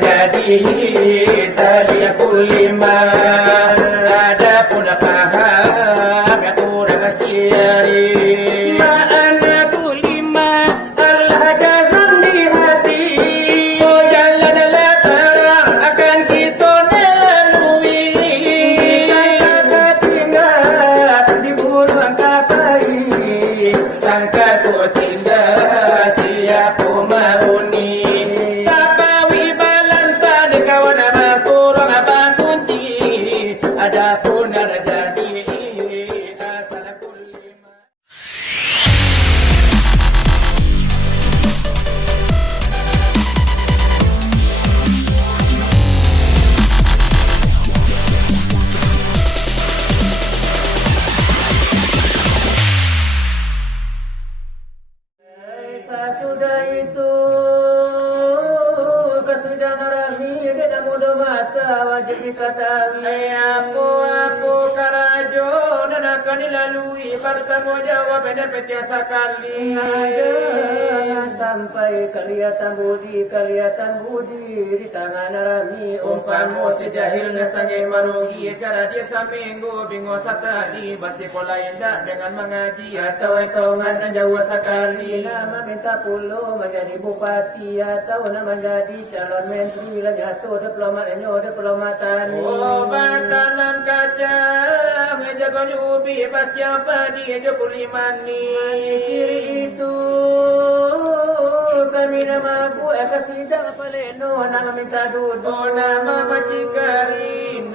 terjadi taliya kulima. Adapun paham yang kurang siari. Makna kulima Allah jazam di hati. Oh jalanlah terang akan kita lalui. Sangka ketinggal di bulan kapai. Sangka ku tinggal siapa mahuni. Tapawi balantan kawan abang kurang abang kunci. Adapun ada jadi asal kulima. Sesudah itu kesudahan rahmi kita mudah mata wajib diketahui. Apa karajo dan akan dilalui bertanggung jawab dan petiasa kali. Jangan sampai kelihatan budi di tangan rahmi. Umpamu sejahil nesangih marugi cara dia seminggu bingung satali basi pola indah dengan mengaji atau hitungan dan jauh sekali. Nama minta puluh menjadi bupati atau nama menjadi calon menteri lah jatuh diploma tani. Oh batanan kacang jago ubi pas siapa dia Jokuli mani. Kiri itu kami nama bu kasidang paleno nama minta duduk. Oh nama macikarin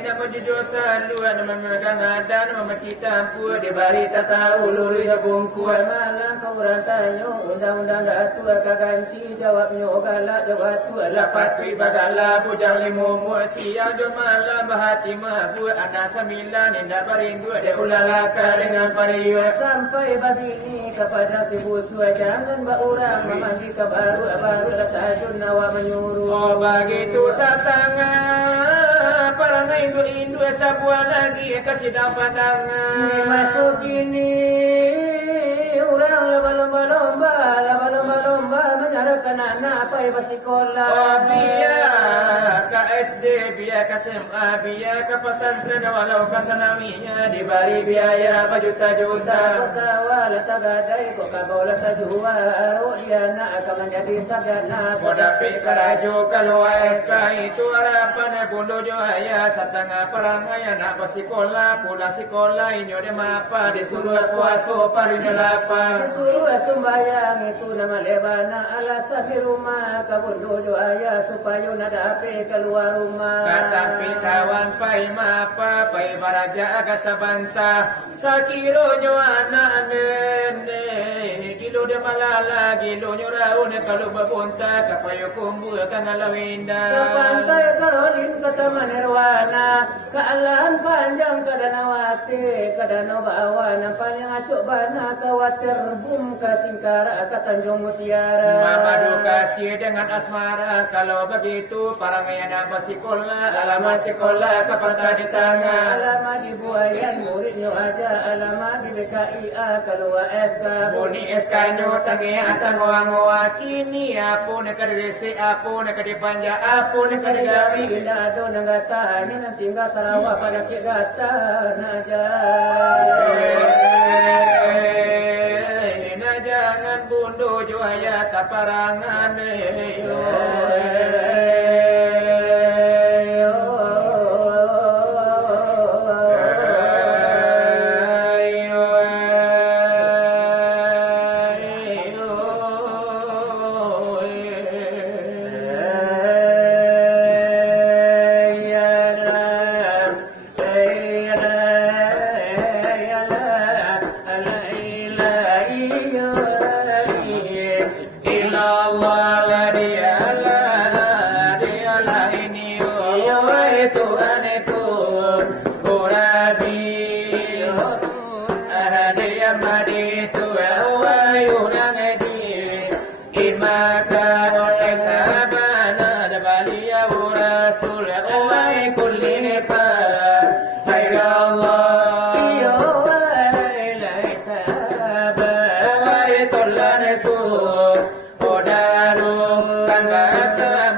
nama didosa luar nama megang ada nama macita pu di barita tahu lulu ya bungkuan malang kau orang tanya undang-undang datu agak ganti jawabnya galak jawab tu lapat tu ibadalah bujang limu siang do malam bahati mabu anak sembilan indah barindu de ulalaka dengan pariwa sampai begini kepada si busua jangan berurang memanggi ke baru tajun nawa menyuruh. Oh begitu satanga perangai indu sebuah lagi kesidang pandangan masuk ini orang lomba-lomba menyalahkan anak apa yang bersekolah. Oh biar ke SD, biar ke SMA, biar ke pesantren walau ke sanaminya diberi biaya berjuta-juta. Pesawat letak gadai kok kabau letak jual. Oh dia nak akan menjadi sarjana. Kau dapat keraju kalau SK itu harapan bunuh juaya setengah perangai anak bersekolah pulang sekolah ini dia mapa disuruh puasa parinya lapar. Disuruh sembahyang itu nama lebana alasan di rumah kabur dojo ayah supaya nak dapat keluar rumah. Kata kawan pai mapa pai baraja agak sabanta sakironyo anak nene gilo de malala gilo nyoraun kalau babonta kapayo kumbul kan alawinda. Pantai karolin kata manerwana kealahan panjang kadanawati kadano bawa nampaknya acuk bana kawatir bum kasingkara ke Tanjung Mutiara. Madu kasih dengan asmara kalau begitu parangai anak bersekolah alamat sekolah ke pantai di tangan. Alamat di Buayan muridnya aja alamat di BKIA keluar SK. Buni SK nyo tangi atang ngoa kini apa nak diresi apa nak dipanja apa nak digawi. Bila ada nang gata ni nanti tinggal Sarawak pada kek gata naja. Jangan bunuh juaya taparangan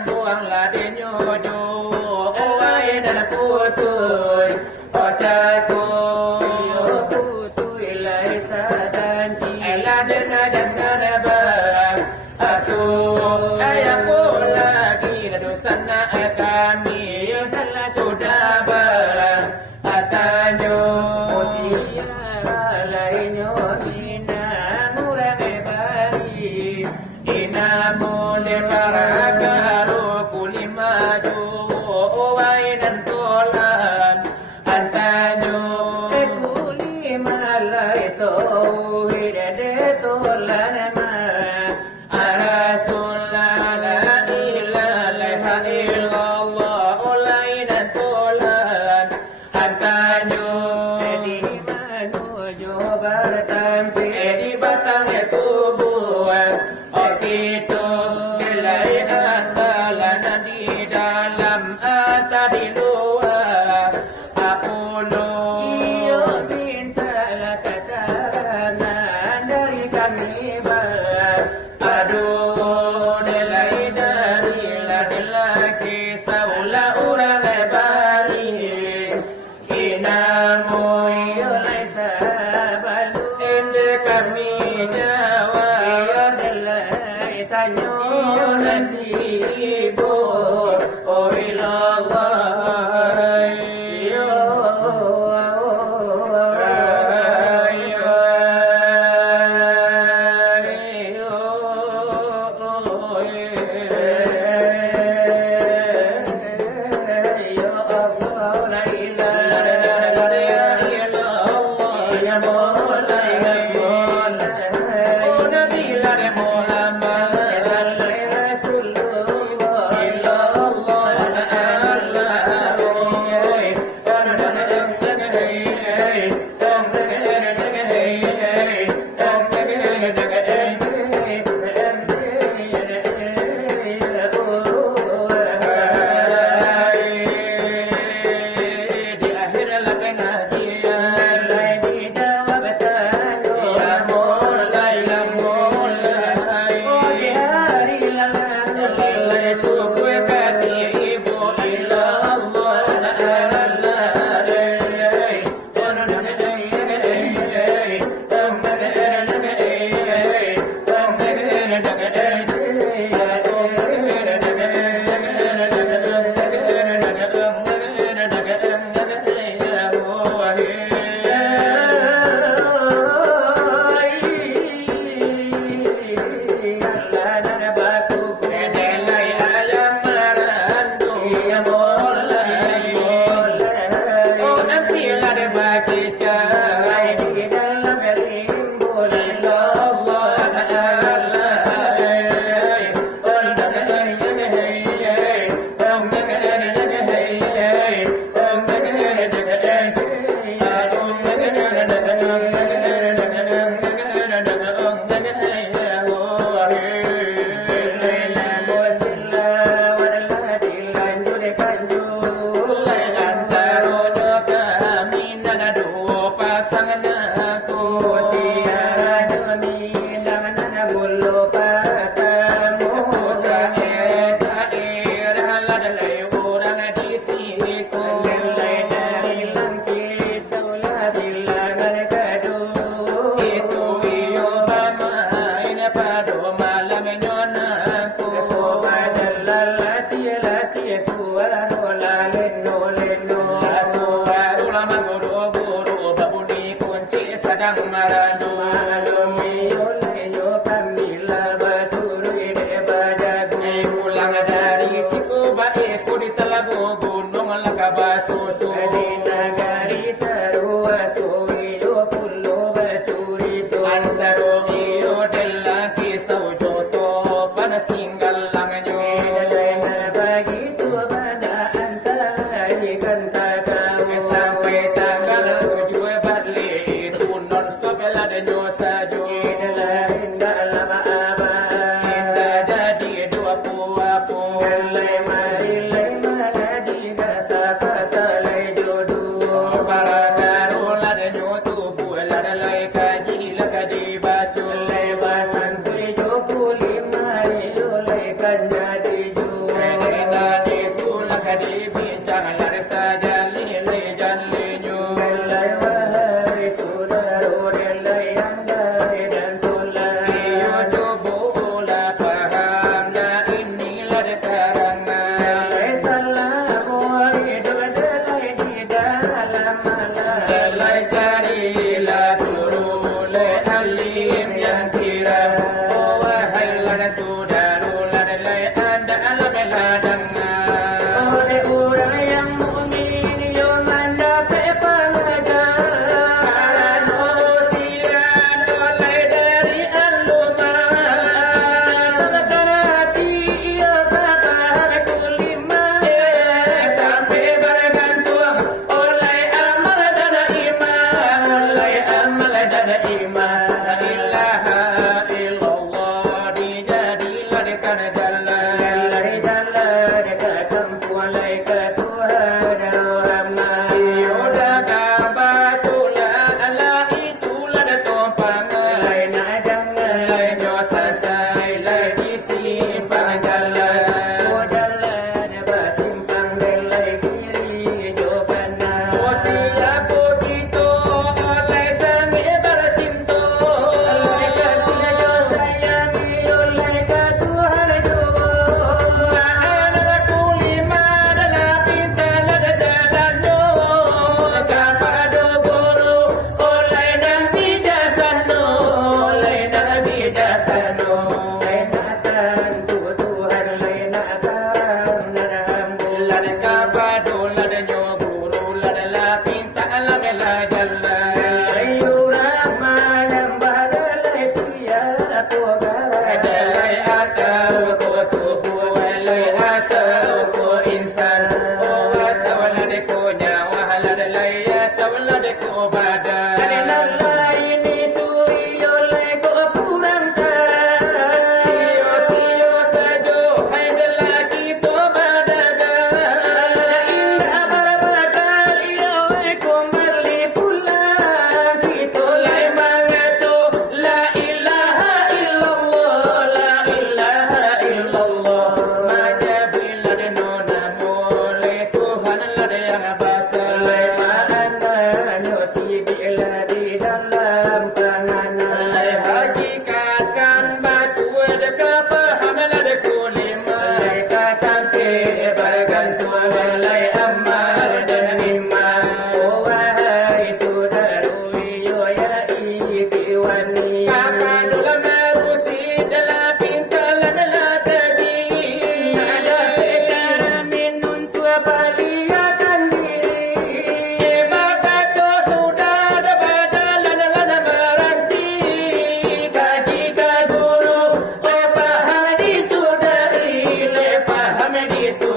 Buang dosana kami sudah beratajo inamun para karo kulimaju wainan tolan antajo kulimalai to hidade tolan ma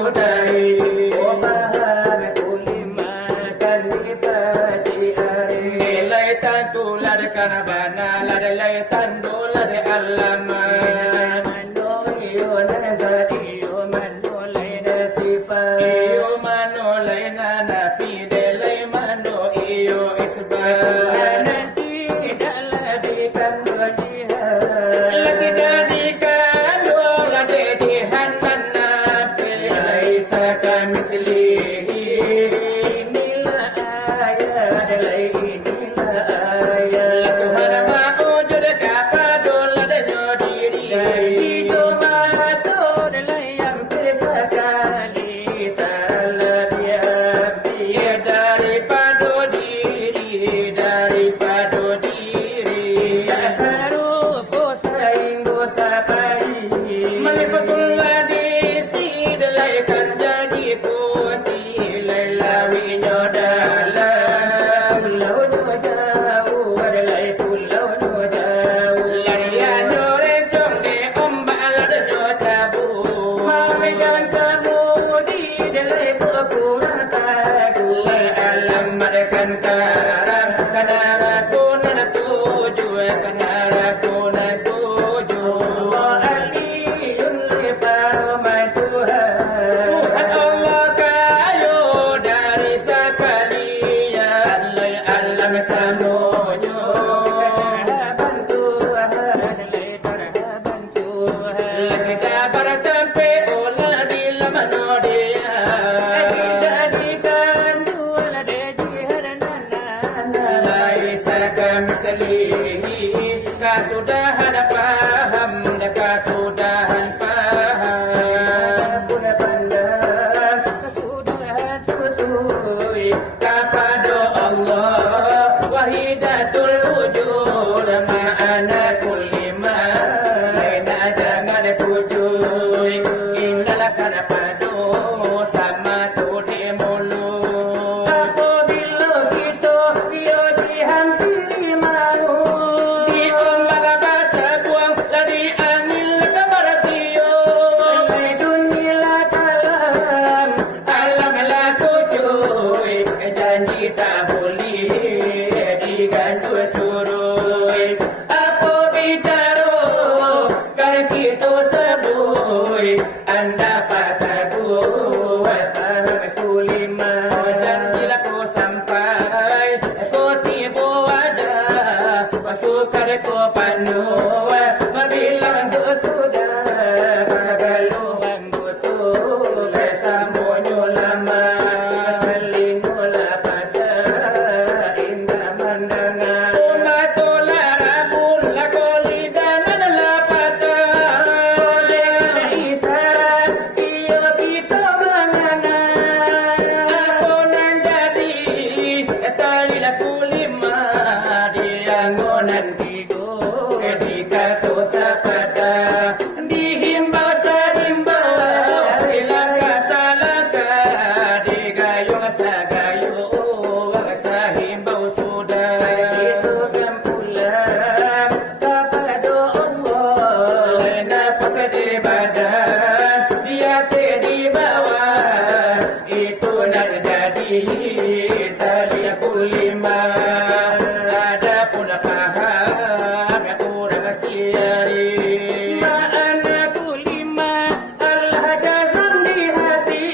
sudai Oh bahan kulima kali paciare Nilai tantu lada kanabana lada lay tandu lada alama Mano iyo nasadi iyo mano lay nasipa Iyo mano lay nanapi delay mano iyo isban Nanti daladi kanwajiha Lagi dadi kando lada dihanana Laisa kamislihi Inilah ayat lay inilah ayat Tuhan ma'ujud kapado lada nyodiri Itu mato dalay hampir sekali Ta'ala diabdi Ya daripada diri Tak serupa sainggo sapai Malipatul ladisi Dalaikan jadi putih Lailawinya dalam Pulau no jauh Adalai pulau no jauh Larian nyorecong di ombak ladanya tabu Memegang kemudi Dalai kurang takut Lai alam madakan karam Kanara kunan tuju Kanara kunan tuju Aliyun lebar Tuhan Tuhan Allah kayo dari sekalian Lai alam samonyo Terhaban Tuhan Dalai terhaban Tuhan Lagi kabar tempe olah di lamano dia Jadikan dua dejihan nana Laisa kamislihi Kasudahan paham Kasudahan paham Puna pandang kesudahan tutui Kepada Allah Wahidatul wujud Ma'ana kulli ma Laina jangan pujui Innalah kana padu Sama tu di mulut Apabila kita dia dihampiri malu Di ombak bahasa buang Lari angin kabar tiup Dunia kalam Alam laku cuy Janji tak boleh Digantu suruh Apa bicara Kan kita sebut Anda patah kuat kulima Janjilah ku sampai Ku tiba wajah Pasukan ku penuh Berbilang ku sudah Segalungan butuh Lesamunyo lama Telingolah pada indah mendengar Umatola rabun lakoli dan adalah patah Oleh isyarat ia kita mengenal Apa nan jadi Tali laku lima Diangonan tigo Dikatu sapada Dihimbau sahimbau Bila kasalaka Digayung sagayung Sahimbau sudah Itu kan pulang kepada Allah Nafas di badan Dia di bawah Itu nak jadi Tali kulima Ada pun paham Kurang siari Ma'ana kulima Allah jazam di hati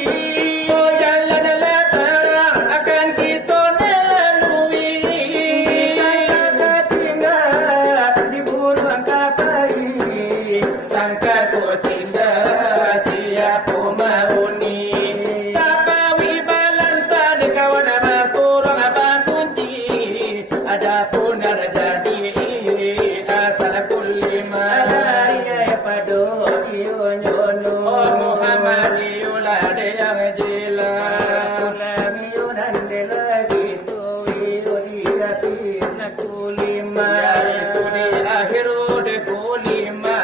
Oh jalanlah terang Akan kita melalui Sangka tinggal di buruan kapai Sangka ku tinggal siapa mauni Tapawi balantan kawan abang kurang abang kunci Adapun ada jadi asal kulima Alaya pado iyo nyono Oh Muhammad iulah yang jelas Pulang iyo nande lagi tu iyo di hati na kulima Yaitu di akhir de kulima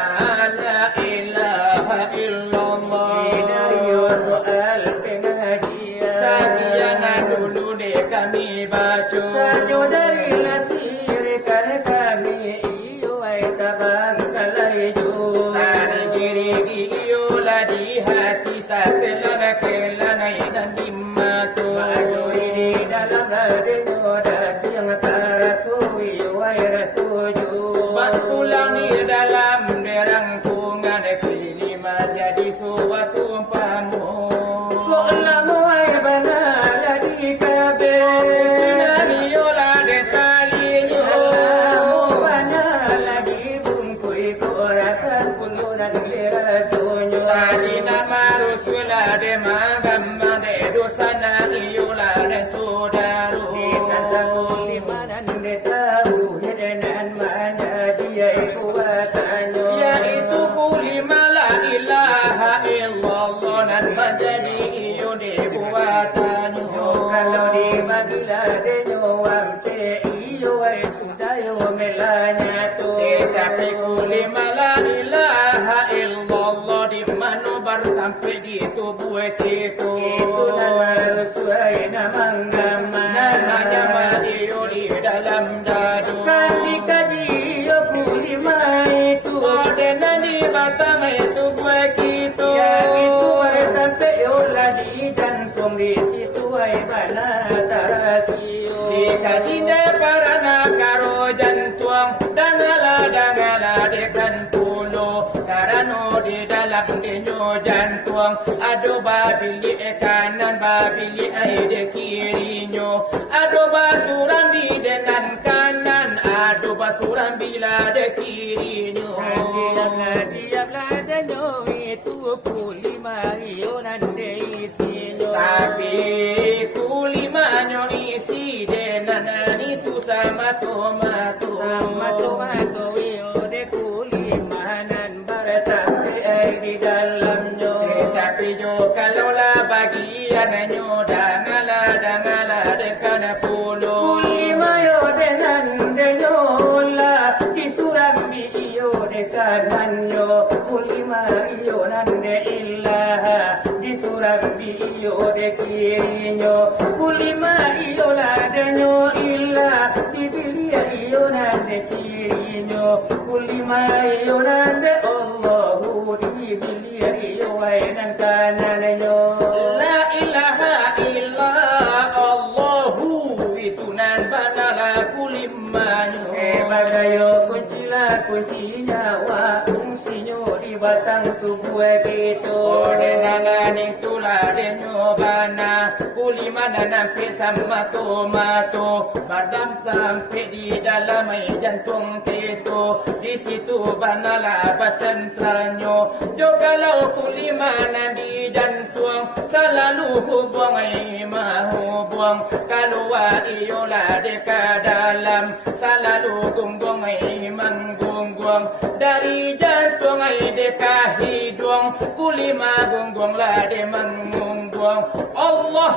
La ilaha illallah Inayo soal pengajian Sarjana dulu deh kami baca Sajo dari nasir kan kami iyo ay tabang kalay jo Tari giri giyola di hati tak kelana lamu ai bana lagi kabe Nariola de talinyo lamu bana lagi bungkui ko rasan pun na dilera sonyo Tadi nama Rusula de magamma de dosana iola de sodaru di tasaku di mana de tahu hedenan mana dia kuatanyo Yaitu kulima la ilaha illallah nan menjadi iyo de buatanyo kalau di magila de nyawang te iyo ai sudayo melanya tu Tetapi kulima la ilaha illallah di mana bertampe di tubuh itu itu nama sesuai namangama Namanya ma iyo di dalam dadu kali kaji yo kulima itu Odena di batang itu begitu ya itu ai sampai yo di jantung di situ ai bana tarasio Di kadine para nakaro jantuang Dangala dekan pulo Karano di dalam dinyo jantuang Ado babili kanan babili de kirinyo Ado basurambi dengan kanan Ado basurambi la de kirinyo Diabladanyo itu kulima iyo nande isinyo Tapi kulimanyo isi denanan itu sama tomato sama tomato iyo de kulimanan baratampe ay di dalamnyo Tetapi jo kalau lah bagian nyo dangala dekan pulo kulima yo de nande nyola isurambi iyo de kananyo kulima iyo nande illaha isurambi iyo de kirinyo kulima iyo ladanyo illa dibilia iyo nande kirinyo kulima iyo nande Allahu dibilia iyo wainan kananyo La ilaha illa Allahu itu nan banala kulimanyo Sebagayo kuncinya wa fungsinya di batang tubuh gitu. Odenana ning tula denyo bana kulimana nampi sama tomato badam sampai di dalam jantung itu di situ banala basentralnyo jo kalau kulimana di jantung selalu buang mahu buang keluar iyola deka dalam selalu gunggong manggunggong dari jantung deka hidung kulima gunggong la de manggunggong Allah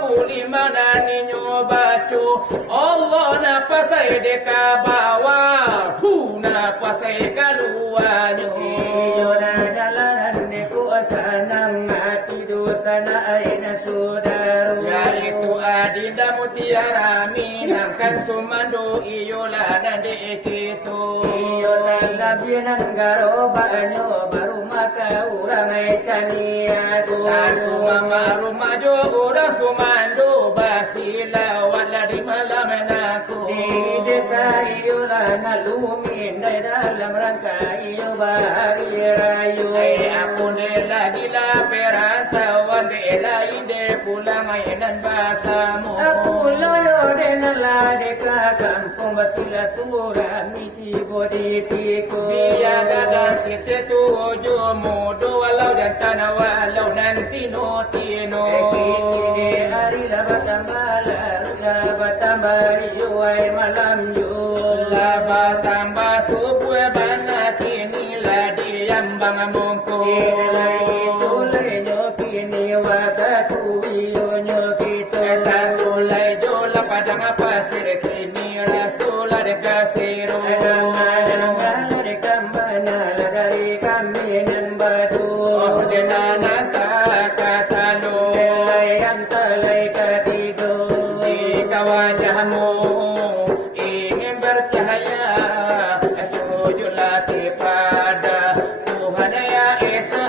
kulimana ninyo bacu Allah napasay deka bawah napasay kaluanyo Iyo na dalanan ni kuasa ng ati dosa na ay nasudaro. Yaitu adinda mutiara minangkan sumando iyola dan dekitu Iyo na labi ng garoba nyo baru makaurang ay kaniyado. Aku mama rumajo orang sumando basila wala di malam naku Di desa iyo na lumin ay dalam rangka iyo bahari rayo. Ay aku de lagi la peranta wande inde pulang ainan basamu Aku loyo de nalade ka kampung basila tura miti bodisiku. Biya dadang kita tuju mudo walau dan tanah walau nanti no tino Ekini hari laba tambah yuai malam yu. Laba tambah supue bana kini la diambang mungku Ilai itu lenyo kini wakatu iyo nyo kito. Tatulay jola padang pasir kini rasula de kasiro Kadang-kadang kambana lagari kami nan batu. Oh denana katalo Ilai yang talai katido. di wajahmu ingin bercahaya sujudlah kepada Tuhan ya Esa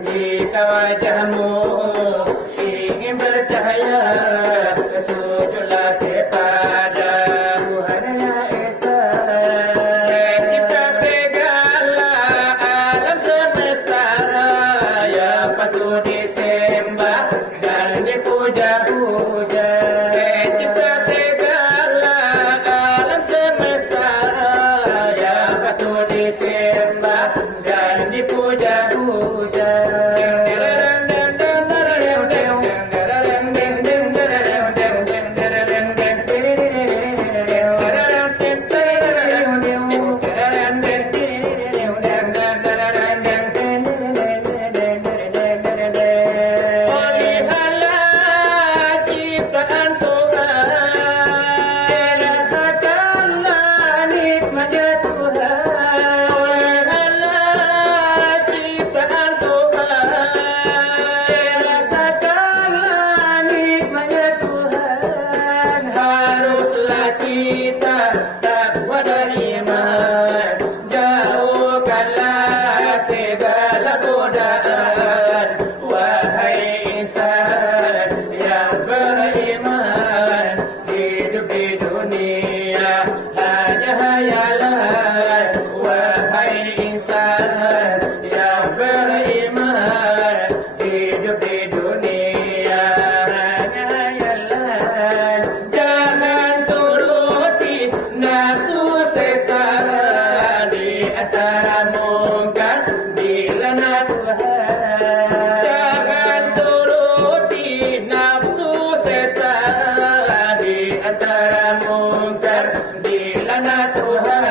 jika wajahmu ingin bercahaya sujudlah kepada Tuhan ya Esa. Pencipta segala alam semesta ya patut disembah insan yang beriman, hidup di dunia hanya hayalan. Wahai insan yang beriman, hidup di dunia hanya hayalan. Jangan turuti nafsu setan di antara mungkar dilana Tuhan. Jangan turuti nafsu setan di antara mungkar dilana Tuhan.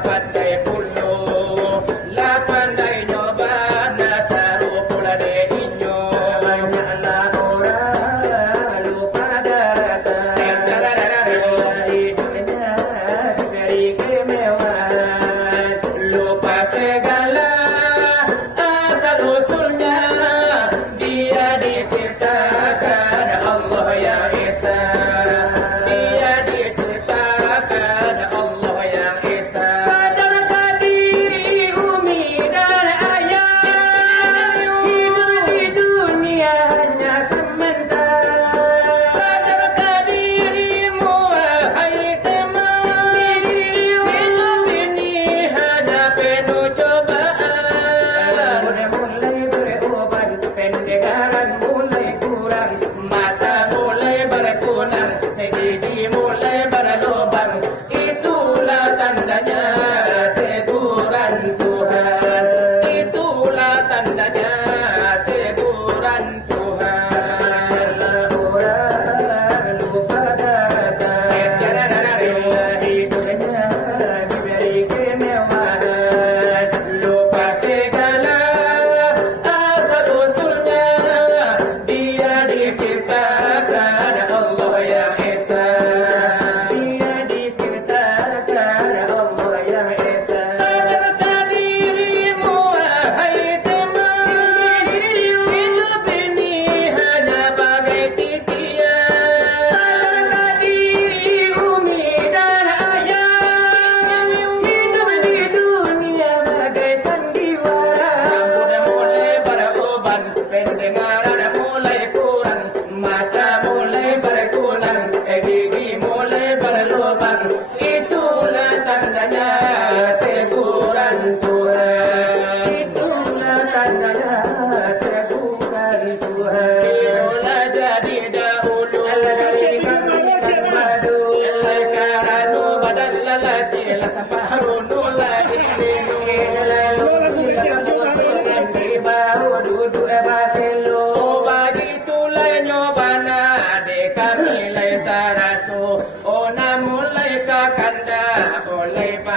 Pandai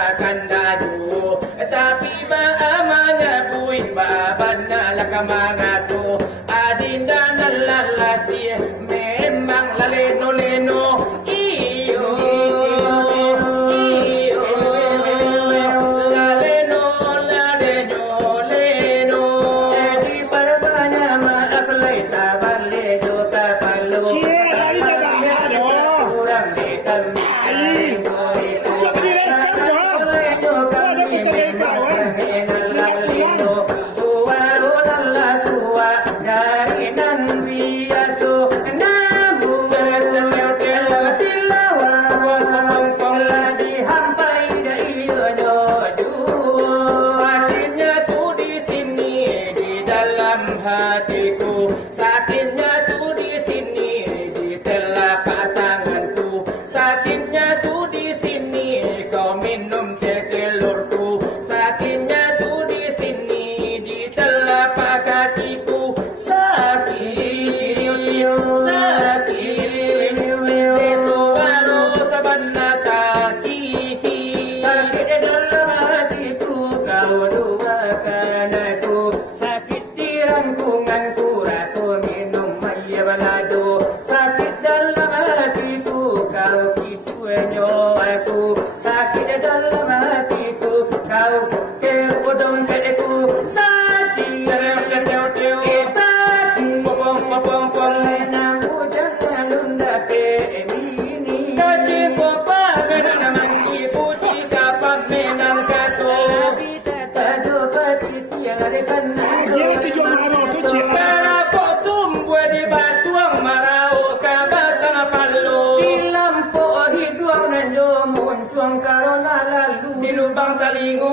akan dadu tapi baamana bui babana lakamangatu adinda nalalati memang laleno-leno iyo iyo laleno leno di parabanya maaf lai sabar le jo ta palu kurang di kami hatiku sakitnya tuh di sini di telapak tanganku sakitnya tuh di sini kau minum teh telurku sakitnya tuh di sini di telapak kakiku sakit sakit desobaro sabanata kiki sakit dalam hatiku kau duakan aku sakit rangkunganku rasa minum air balado sakit dalam hatiku kalau gitu aku sakit dalam hatiku kau kerudung keku sakit sakit pom namu jangan nunda ke ini kaji popa menan mangi puji kapam menan kato tado pati tiang kan para potum di batuang marau kabatang palo di lampu hiduang nanyo muncuang karona lalu di lubang talingo